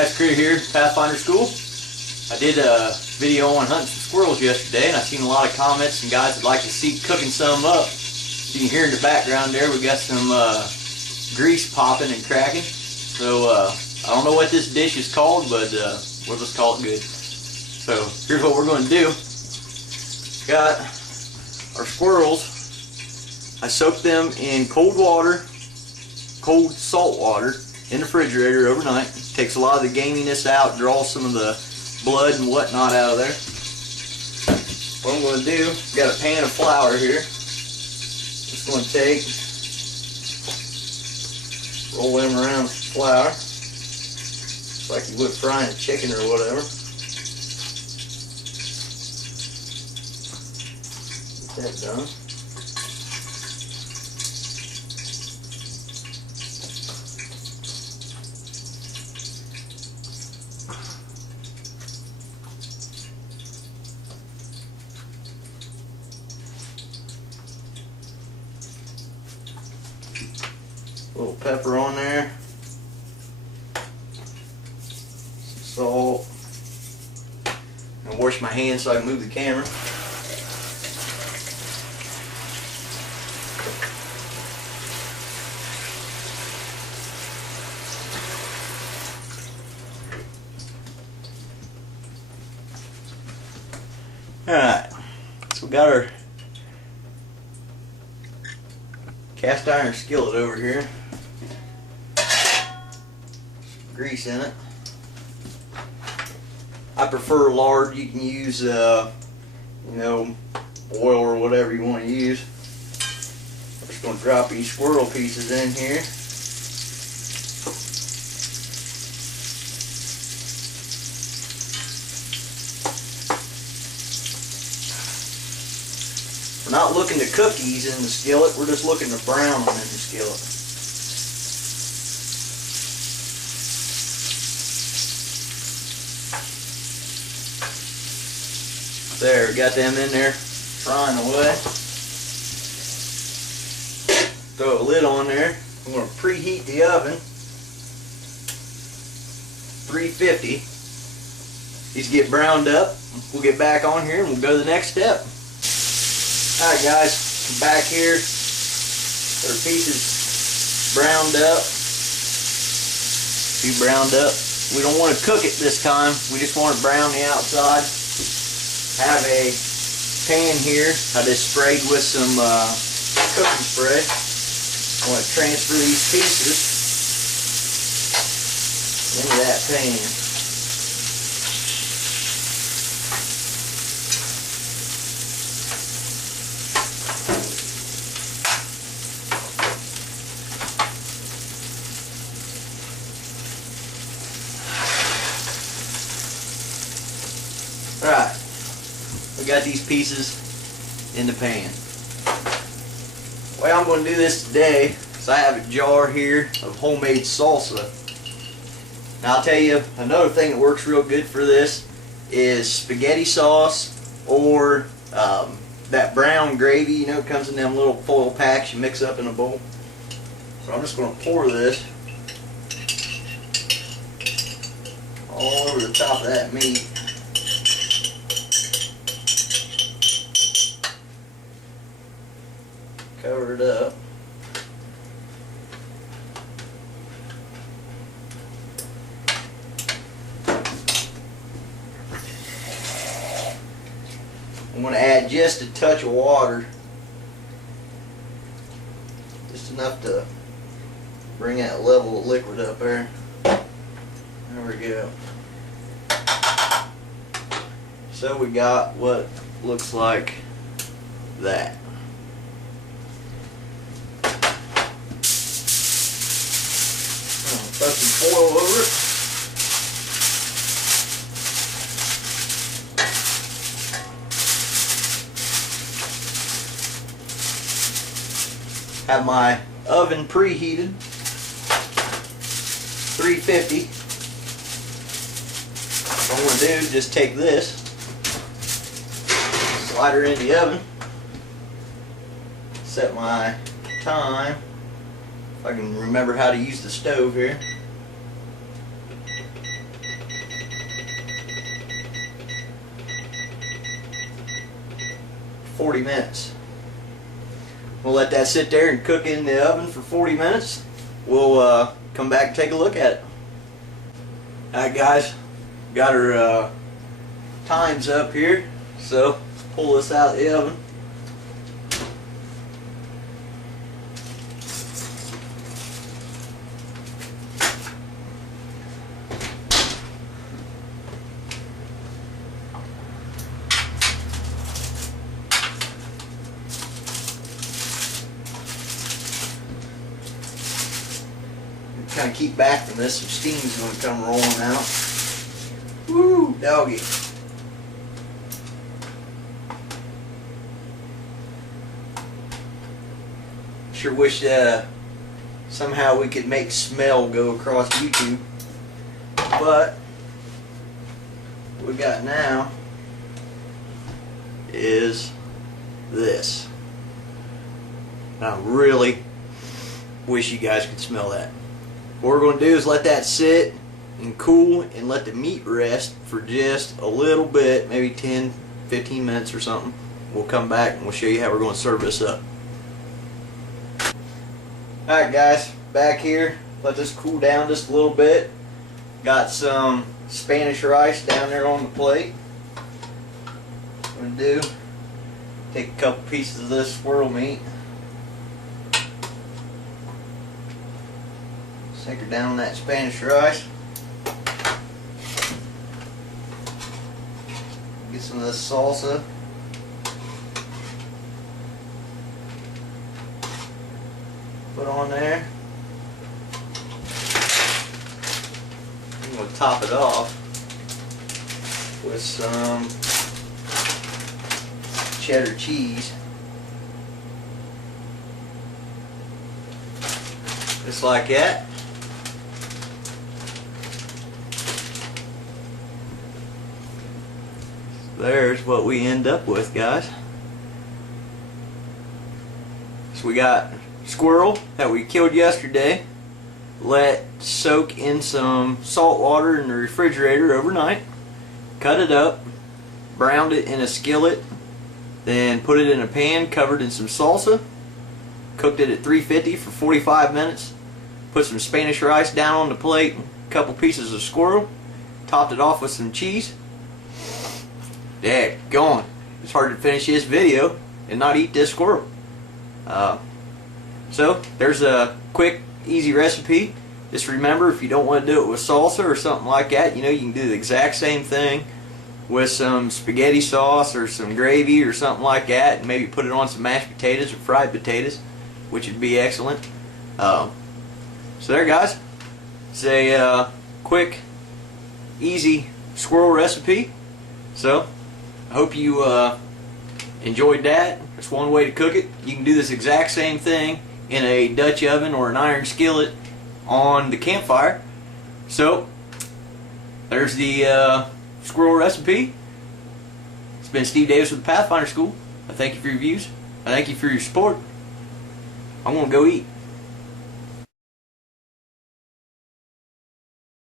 Guys, Crew here, Pathfinder School. I did a video on hunting some squirrels yesterday, and I've seen a lot of comments and guys would like to see cooking some up. You can hear in the background there, we got some grease popping and cracking. So I don't know what this dish is called, but we'll just call it good. So here's what we're going to do. Got our squirrels. I soaked them in cold water, cold salt water, in the refrigerator overnight. Takes a lot of the gaminess out, draws some of the blood and whatnot out of there. What I'm going to do, got a pan of flour here. Just going to take, roll them around with flour, just like you would frying a chicken or whatever. Get that done. A little pepper on there, some salt, and wash my hands so I can move the camera. Alright, so we got our cast iron skillet over here. Grease in it. I prefer lard. You can use oil or whatever you want to use. I'm just going to drop these squirrel pieces in here. We're not looking to cook these in the skillet, we're just looking to brown them in the skillet. There, got them in there, frying away. Throw a lid on there. I'm going to preheat the oven, 350. These get browned up. We'll get back on here and we'll go to the next step. Alright guys, I'm back here. Got our pieces browned up. Be browned up. We don't want to cook it this time. We just want to brown the outside. Have a pan here. I just sprayed with some cooking spray. I want to transfer these pieces into that pan. Alright, we got these pieces in the pan. The way I'm going to do this today is I have a jar here of homemade salsa. Now I'll tell you another thing that works real good for this is spaghetti sauce or that brown gravy, you know, it comes in them little foil packs you mix up in a bowl. So I'm just going to pour this all over the top of that meat. Cover it up. I'm going to add just a touch of water, just enough to bring that level of liquid up there. There we go. So we got what looks like that. Throw some foil over it. Have my oven preheated, 350. What I'm going to do is just take this, slide her in the oven, set my time, if I can remember how to use the stove here. 40 minutes. We'll let that sit there and cook in the oven for 40 minutes. We'll come back and take a look at it. Alright guys, got our times up here, so let's pull this out of the oven. Kind of keep back from this, some steam's going to come rolling out. Woo, doggy. Sure wish somehow we could make smell go across YouTube, but what we got now is this. I really wish you guys could smell that. What we're going to do is let that sit and cool and let the meat rest for just a little bit, maybe 10-15 minutes or something. We'll come back and we'll show you how we're going to serve this up. Alright guys, back here, let this cool down just a little bit. Got some Spanish rice down there on the plate. What I'm going to do, take a couple pieces of this squirrel meat. Sink her down on that Spanish rice. Get some of this salsa. Put on there. I'm going to top it off with some cheddar cheese. Just like that. There's what we end up with, guys. So we got squirrel that we killed yesterday, let soak in some salt water in the refrigerator overnight, cut it up, browned it in a skillet, then put it in a pan covered in some salsa, cooked it at 350 for 45 minutes, put some Spanish rice down on the plate, a couple pieces of squirrel, topped it off with some cheese. Daggone, it's hard to finish this video and not eat this squirrel. So there's a quick, easy recipe. Just remember, if you don't want to do it with salsa or something like that, you know, you can do the exact same thing with some spaghetti sauce or some gravy or something like that, and maybe put it on some mashed potatoes or fried potatoes, which would be excellent. So there, guys, it's a quick, easy squirrel recipe. So I hope you enjoyed that. That's one way to cook it. You can do this exact same thing in a Dutch oven or an iron skillet on the campfire. So there's the squirrel recipe. It's been Steve Davis with the Pathfinder School. I thank you for your views. I thank you for your support. I'm going to go eat.